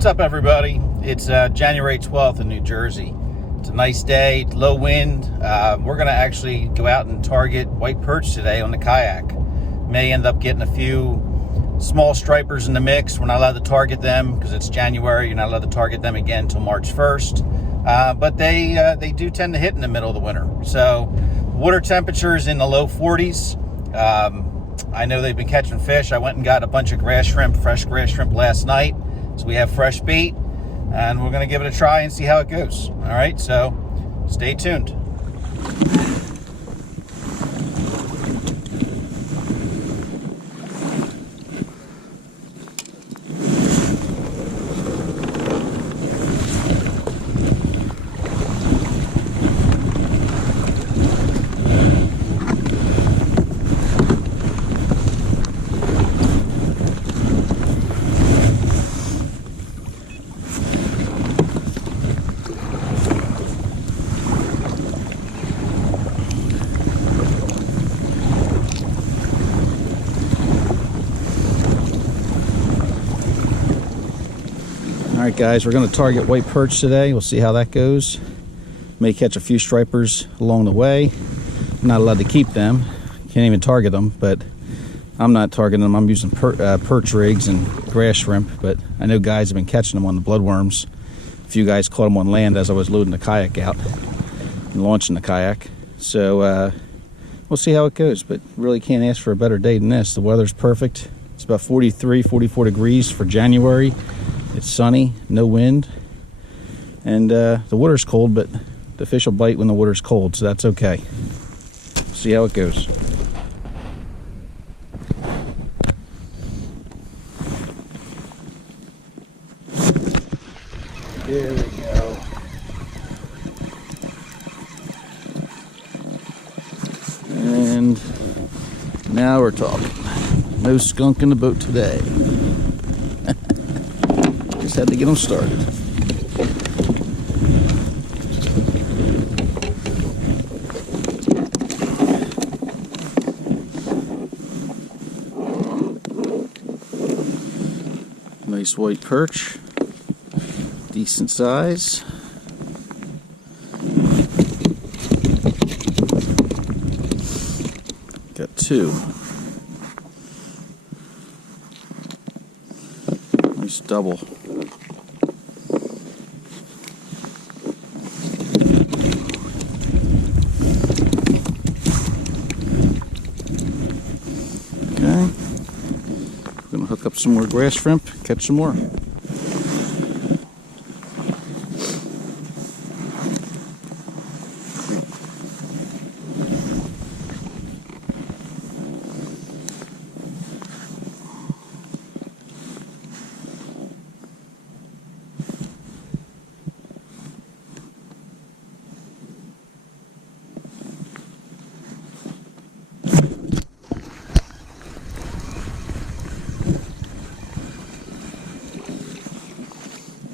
What's up, everybody? It's January 12th in New Jersey. It's a nice day, low wind. We're going to actually go out and target white perch today on the kayak. May end up getting a few small stripers in the mix. We're not allowed to target them because it's January. You're not allowed to target them again until March 1st. But they do tend to hit in the middle of the winter. So water temperatures in the low 40s. I know they've been catching fish. I went and got a bunch of grass shrimp, fresh grass shrimp last night. So we have fresh bait, and we're going to give it a try and see how it goes. All right, so stay tuned. Alright guys, we're going to target white perch today. We'll see how that goes. May catch a few stripers along the way. I'm not allowed to keep them. Can't even target them, but I'm not targeting them. I'm using perch rigs and grass shrimp, but I know guys have been catching them on the bloodworms. A few guys caught them on land as I was loading the kayak out and launching the kayak. So we'll see how it goes, but really can't ask for a better day than this. The weather's perfect. It's about 43, 44 degrees for January. It's sunny, no wind, and the water's cold, but the fish will bite when the water's cold, so that's okay. See how it goes. There we go. And now we're talking. No skunk in the boat today. Just had to get them started. Nice white perch, decent size. Got two. Nice double. Okay, we're gonna hook up some more grass shrimp, catch some more.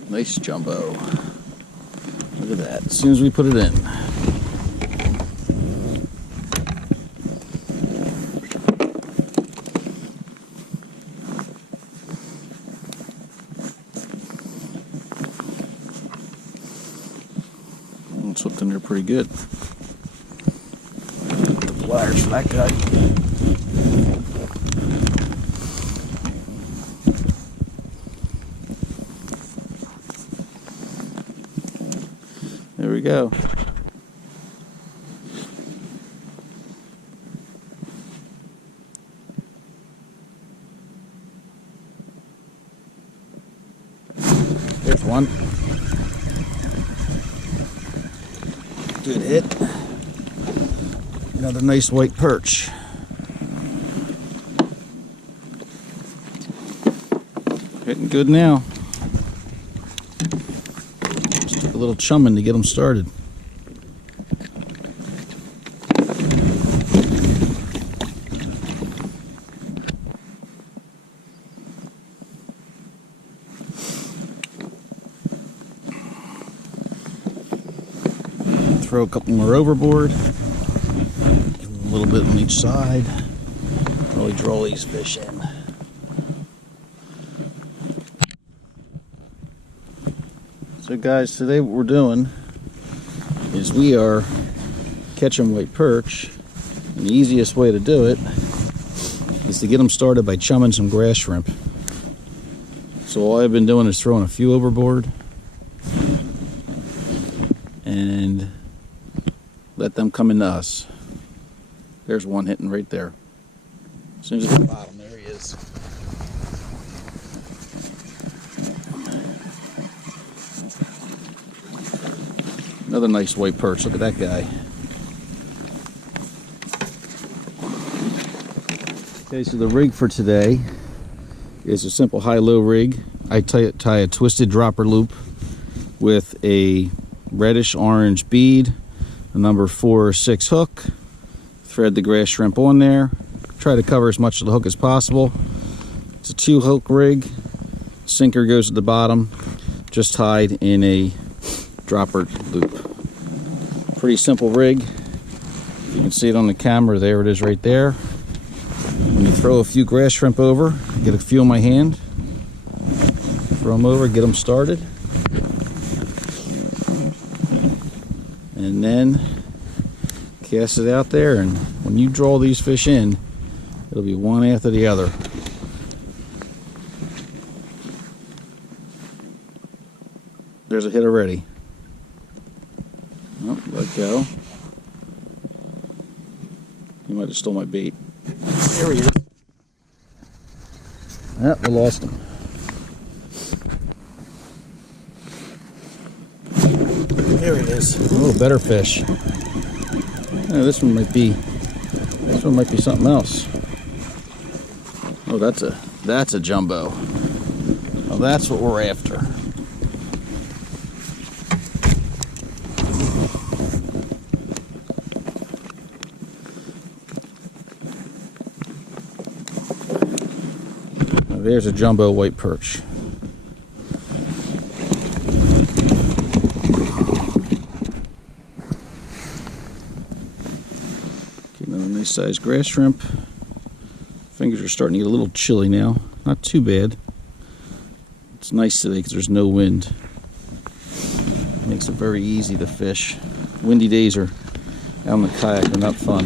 Nice jumbo. Look at that, as soon as we put it in. It's hooked in there pretty good. The pliers for that guy. There we go. There's one. Good hit. Another nice white perch. Hitting good now. A little chumming to get them started. Throw a couple more overboard. Give them a little bit on each side. Really draw these fish in. So guys, today what we're doing is we are catching white perch, and the easiest way to do it is to get them started by chumming some grass shrimp. So all I've been doing is throwing a few overboard and let them come into us. There's one hitting right there. As soon as it's at the bottom, there he is. Another nice white perch. Look at that guy. Okay, so the rig for today is a simple high-low rig. I tie a twisted dropper loop with a reddish-orange bead, a number 4 or 6 hook, thread the grass shrimp on there, try to cover as much of the hook as possible. It's a 2-hook rig. Sinker goes at the bottom, just tied in a dropper loop. Pretty simple rig. You can see it on the camera. There it is right there. When you throw a few grass shrimp over, get a few in my hand, throw them over, get them started, and then cast it out there. And when you draw these fish in, it'll be one after the other. There's a hit already. Oh, let go. He might have stole my bait. There he is. Ah, we lost him. There he is. A little better fish. Oh, this one might be something else. Oh, that's a jumbo. Well, that's what we're after. There's a jumbo white perch. Okay, another nice sized grass shrimp. Fingers are starting to get a little chilly now. Not too bad. It's nice today because there's no wind. Makes it very easy to fish. Windy days are out on the kayak are not fun,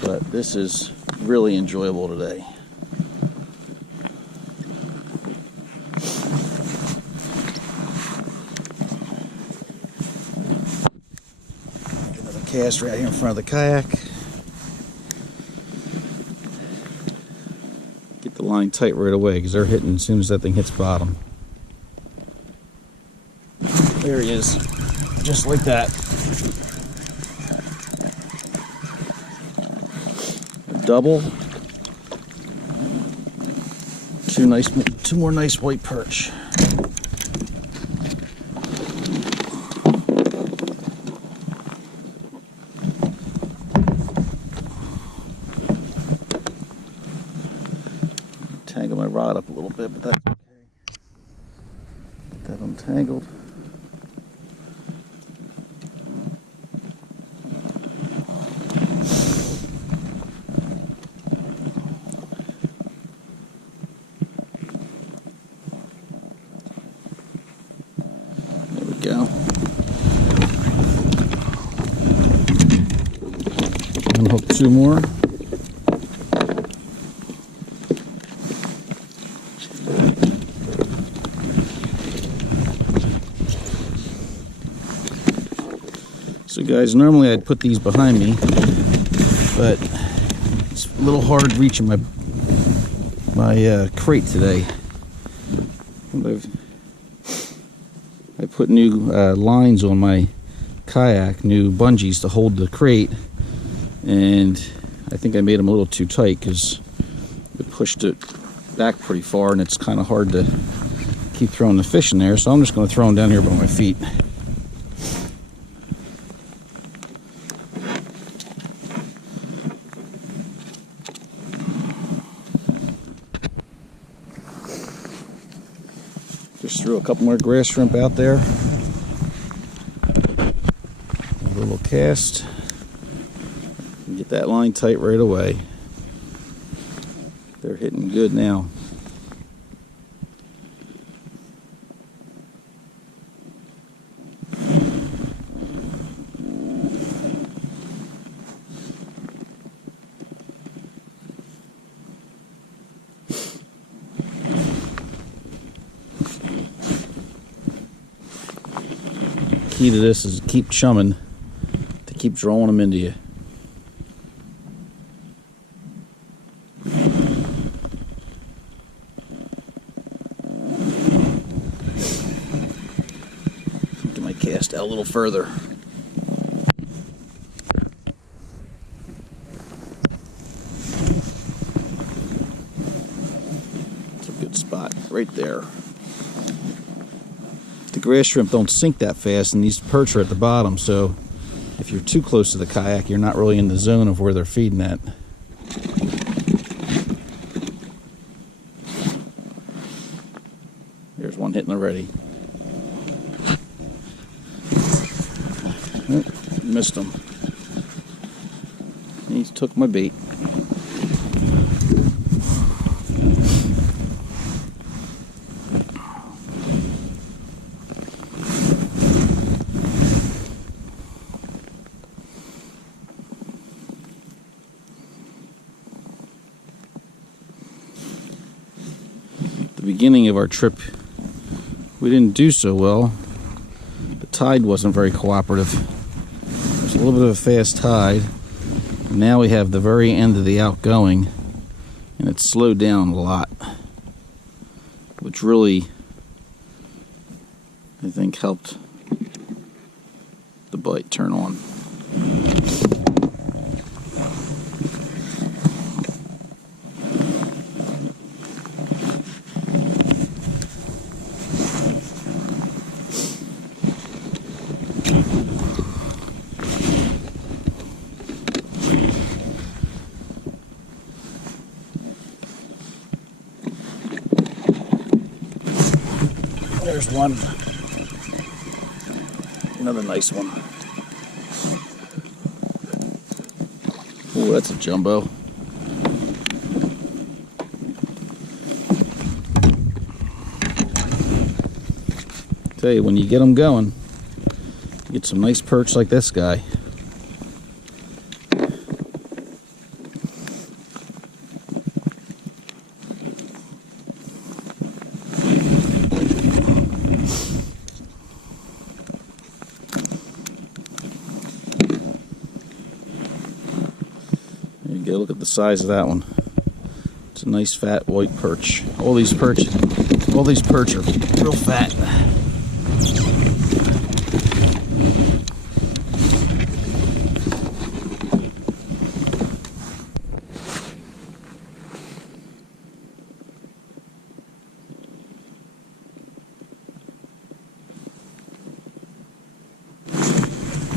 but this is really enjoyable today. Cast right here in front of the kayak. Get the line tight right away because they're hitting as soon as that thing hits bottom. There he is, just like that. A double. Two more nice white perch. Tangle my rod up a little bit, but that's okay. Get that untangled. There we go. Unhook 2 more. So guys, normally I'd put these behind me, but it's a little hard reaching my crate today. I put new lines on my kayak, new bungees to hold the crate, and I think I made them a little too tight because it pushed it back pretty far, and it's kind of hard to keep throwing the fish in there. So I'm just going to throw them down here by my feet. Just threw a couple more grass shrimp out there. A little cast. Get that line tight right away. They're hitting good now. key to this is keep chumming, to keep drawing them into you. Get my cast out a little further. It's a good spot right there. The grass shrimp don't sink that fast, and these perch are at the bottom, so if you're too close to the kayak, you're not really in the zone of where they're feeding at. There's one hitting already. Oh, missed him. He took my bait. Beginning of our trip, we didn't do so well. The tide wasn't very cooperative. There's a little bit of a fast tide. Now we have the very end of the outgoing, and it's slowed down a lot, which really, I think, helped the bite turn on. There's one. Another nice one. Oh, that's a jumbo. Tell you, when you get them going, you get some nice perch like this guy. Look at the size of that one. It's a nice fat white perch. All these perch are real fat.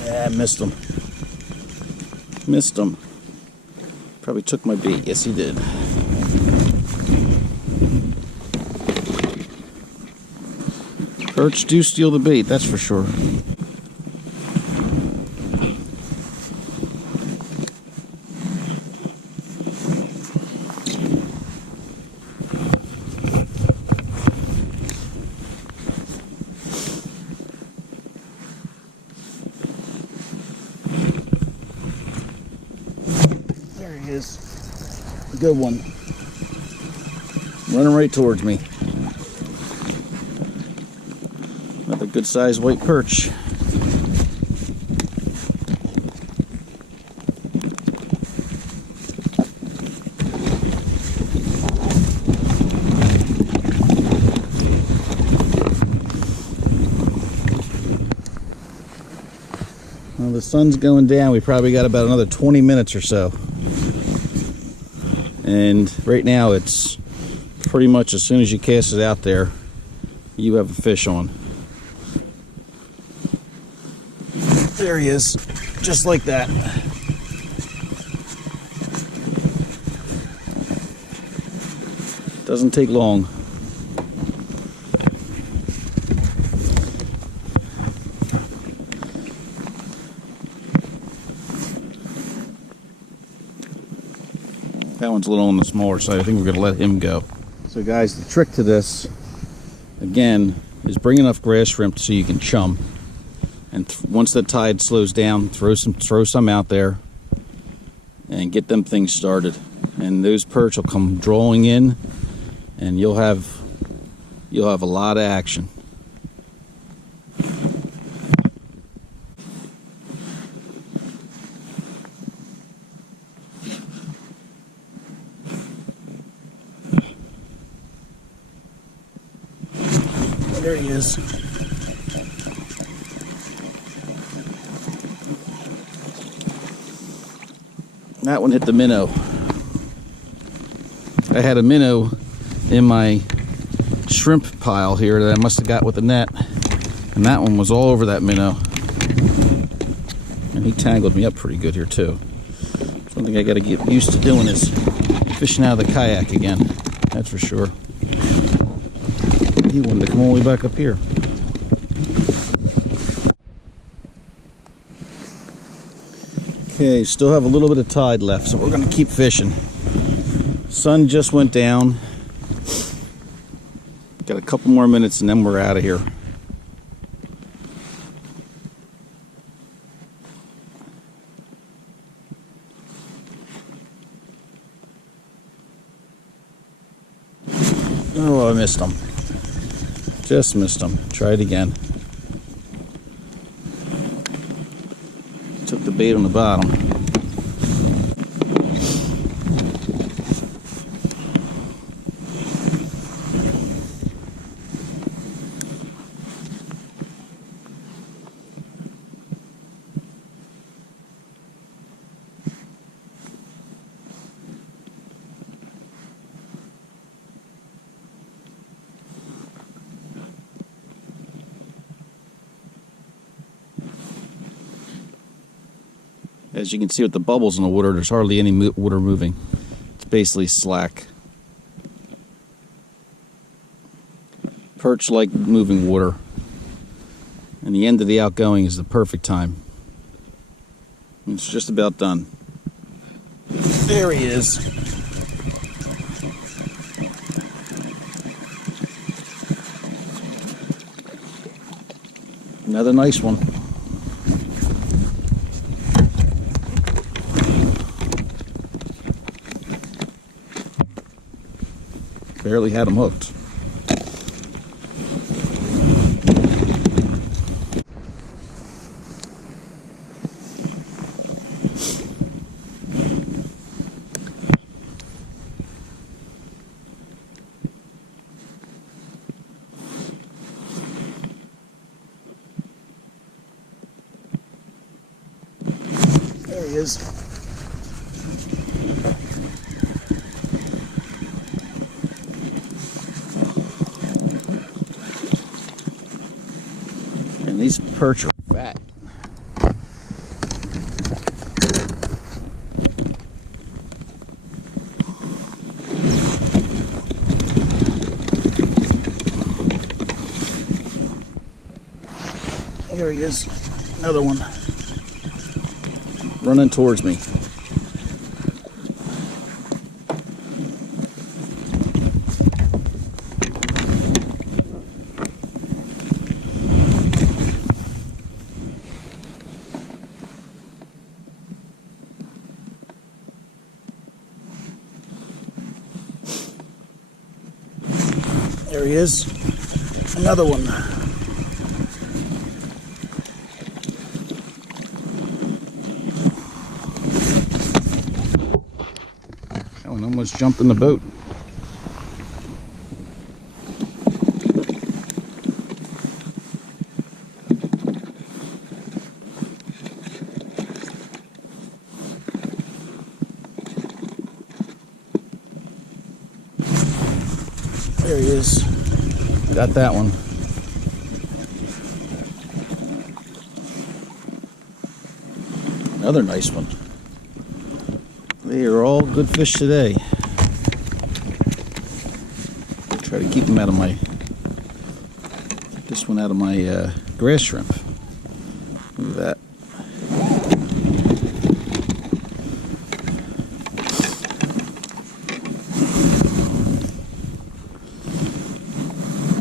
Yeah, I missed him. Missed him. Probably took my bait. Yes, he did. Perch do steal the bait, that's for sure. Good one. Running right towards me. Another good sized white perch. Well, the sun's going down. We probably got about another 20 minutes or so. And right now it's pretty much as soon as you cast it out there, you have a fish on. There he is, just like that. Doesn't take long. That one's a little on the smaller side. I think we're going to let him go. So guys, the trick to this, again, is bring enough grass shrimp so you can chum. And once the tide slows down, throw some out there and get them things started. And those perch will come drawing in, and you'll have a lot of action. There he is. That one hit the minnow. I had a minnow in my shrimp pile here that I must have got with the net, and that one was all over that minnow. And he tangled me up pretty good here too. Something I got to get used to doing is fishing out of the kayak again. That's for sure. He wanted to come all the way back up here. Okay, still have a little bit of tide left, so we're going to keep fishing. Sun just went down. Got a couple more minutes and then we're out of here. Oh, I missed him. Just missed him. Try it again. Took the bait on the bottom. As you can see with the bubbles in the water, there's hardly any water moving. It's basically slack. Perch like moving water. And the end of the outgoing is the perfect time. It's just about done. There he is. Another nice one. Barely had him hooked. There he is. And these perch are fat. There he is. Another one. Running towards me. There he is. Another one. That one almost jumped in the boat. There he is. Got that one. Another nice one. They are all good fish today. Try to keep them out of my, this one out of my grass shrimp. Look at that.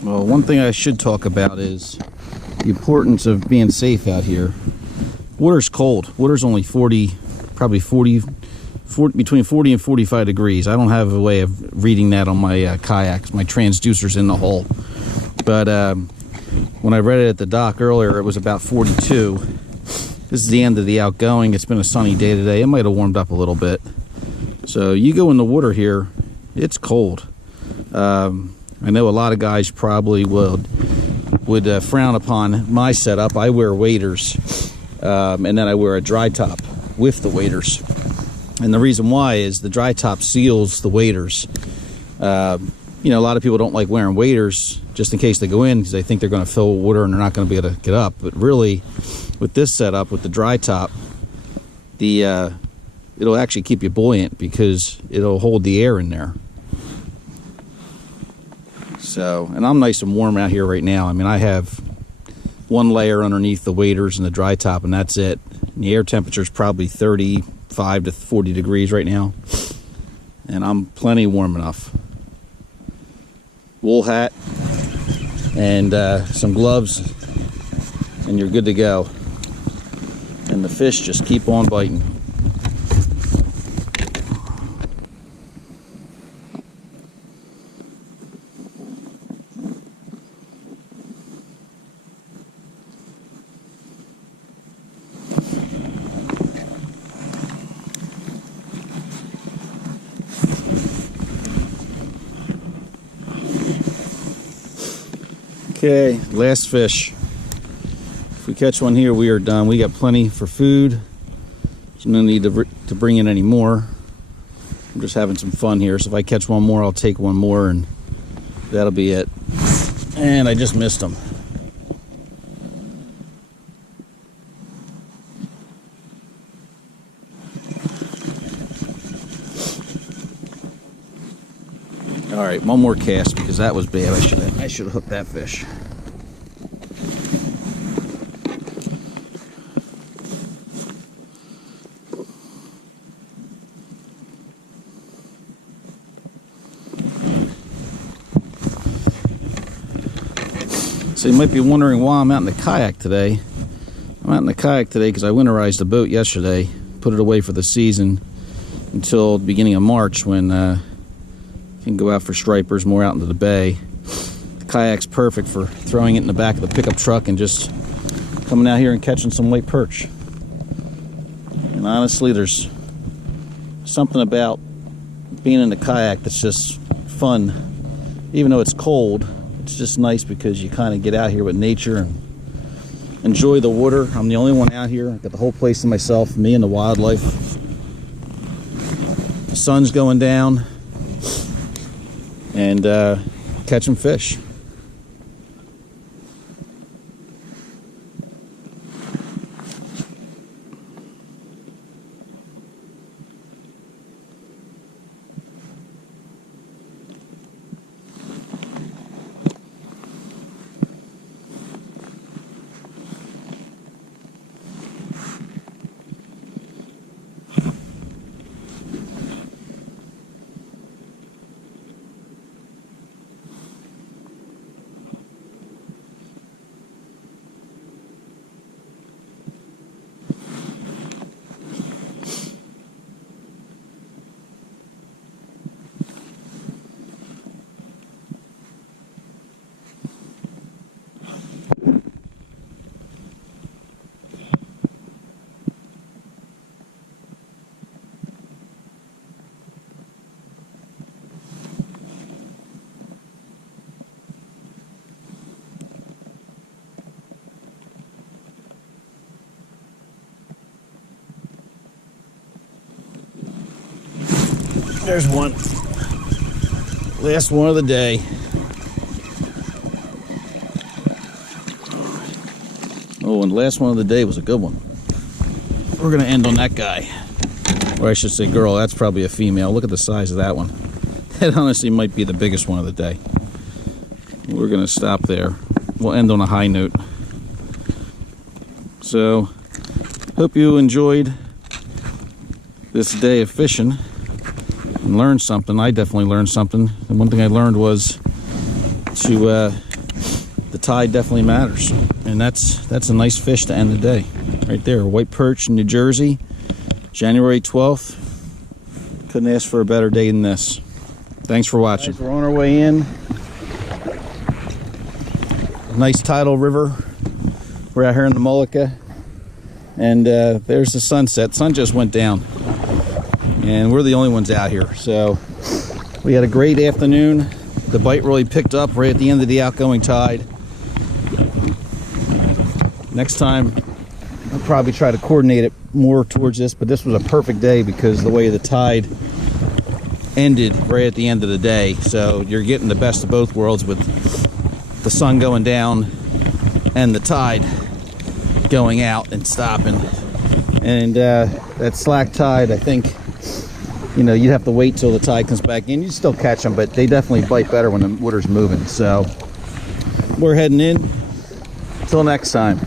Well, one thing I should talk about is the importance of being safe out here. Water's cold. Water's only 40, probably 40, between 40 and 45 degrees. I don't have a way of reading that on my kayaks. My transducer's in the hull. But when I read it at the dock earlier, it was about 42. This is the end of the outgoing. It's been a sunny day today. It might have warmed up a little bit. So you go in the water here, it's cold. I know a lot of guys probably will would frown upon my setup. I wear waders, and then I wear a dry top with the waders. And the reason why is the dry top seals the waders. You know, a lot of people don't like wearing waders just in case they go in because they think they're going to fill with water and they're not going to be able to get up. But really, with this setup, with the dry top, it'll actually keep you buoyant because it'll hold the air in there. So, and I'm nice and warm out here right now. I mean, I have one layer underneath the waders and the dry top, and that's it. And the air temperature is probably 35 to 40 degrees right now, and I'm plenty warm enough. Wool hat and some gloves, and you're good to go. And the fish just keep on biting. Okay, last fish. If we catch one here, we are done. We got plenty for food. There's no need to bring in any more. I'm just having some fun here. So if I catch one more, I'll take one more, and that'll be it. And I just missed them. All right, one more cast because that was bad. I should have hooked that fish. So you might be wondering why I'm out in the kayak today. I'm out in the kayak today because I winterized the boat yesterday, put it away for the season until the beginning of March when can go out for stripers more out into the bay. The kayak's perfect for throwing it in the back of the pickup truck and just coming out here and catching some white perch. And honestly, there's something about being in the kayak that's just fun. Even though it's cold, it's just nice because you kind of get out here with nature and enjoy the water. I'm the only one out here. I got the whole place to myself, me and the wildlife. The sun's going down. And catching fish. There's one. Last one of the day. Oh, and the last one of the day was a good one. We're going to end on that guy. Or I should say girl, that's probably a female. Look at the size of that one. That honestly might be the biggest one of the day. We're going to stop there. We'll end on a high note. So, hope you enjoyed this day of fishing and learned something. I definitely learned something. And one thing I learned was the tide definitely matters. And that's a nice fish to end the day. Right there, white perch in New Jersey, January 12th. Couldn't ask for a better day than this. Thanks for watching. Guys, we're on our way in. Nice tidal river. We're out here in the Mullica. And there's the sunset. Sun just went down. And we're the only ones out here. So we had a great afternoon. The bite really picked up right at the end of the outgoing tide. Next time I'll probably try to coordinate it more towards this, but this was a perfect day because the way the tide ended right at the end of the day. So you're getting the best of both worlds with the sun going down and the tide going out and stopping. And that slack tide, I think, you know, you'd have to wait till the tide comes back in. You still catch them, but they definitely bite better when the water's moving. So we're heading in. Till next time.